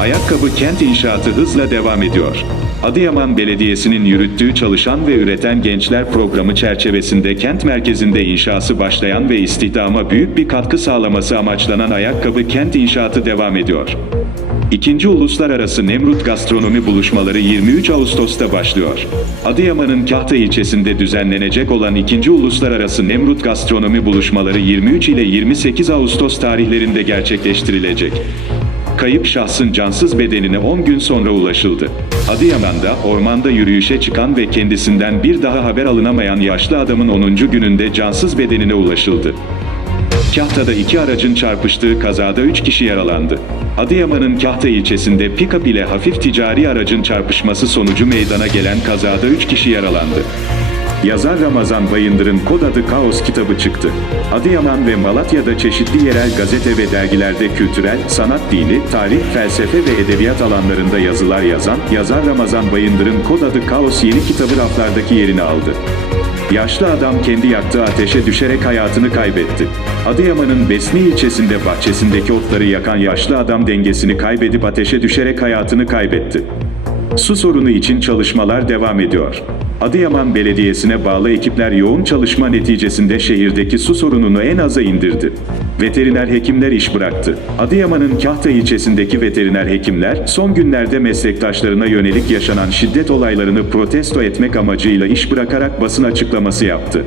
Ayakkabı kent inşaatı hızla devam ediyor. Adıyaman Belediyesi'nin yürüttüğü çalışan ve üreten gençler programı çerçevesinde kent merkezinde inşası başlayan ve istihdama büyük bir katkı sağlaması amaçlanan ayakkabı kent inşaatı devam ediyor. İkinci Uluslararası Nemrut Gastronomi Buluşmaları 23 Ağustos'ta başlıyor. Adıyaman'ın Kahta ilçesinde düzenlenecek olan 2. Uluslararası Nemrut Gastronomi Buluşmaları 23 ile 28 Ağustos tarihlerinde gerçekleştirilecek. Kayıp şahsın cansız bedenine 10 gün sonra ulaşıldı. Adıyaman'da ormanda yürüyüşe çıkan ve kendisinden bir daha haber alınamayan yaşlı adamın 10. gününde cansız bedenine ulaşıldı. Kahta'da iki aracın çarpıştığı kazada 3 kişi yaralandı. Adıyaman'ın Kahta ilçesinde pick-up ile hafif ticari aracın çarpışması sonucu meydana gelen kazada 3 kişi yaralandı. Yazar Ramazan Bayındır'ın kod adı Kaos kitabı çıktı. Adıyaman ve Malatya'da çeşitli yerel gazete ve dergilerde kültürel, sanat dini, tarih, felsefe ve edebiyat alanlarında yazılar yazan yazar Ramazan Bayındır'ın kod adı Kaos yeni kitabı raflardaki yerini aldı. Yaşlı adam kendi yaktığı ateşe düşerek hayatını kaybetti. Adıyaman'ın Besni ilçesinde bahçesindeki otları yakan yaşlı adam dengesini kaybedip ateşe düşerek hayatını kaybetti. Su sorunu için çalışmalar devam ediyor. Adıyaman Belediyesi'ne bağlı ekipler yoğun çalışma neticesinde şehirdeki su sorununu en aza indirdi. Veteriner hekimler iş bıraktı. Adıyaman'ın Kahta ilçesindeki veteriner hekimler son günlerde meslektaşlarına yönelik yaşanan şiddet olaylarını protesto etmek amacıyla iş bırakarak basın açıklaması yaptı.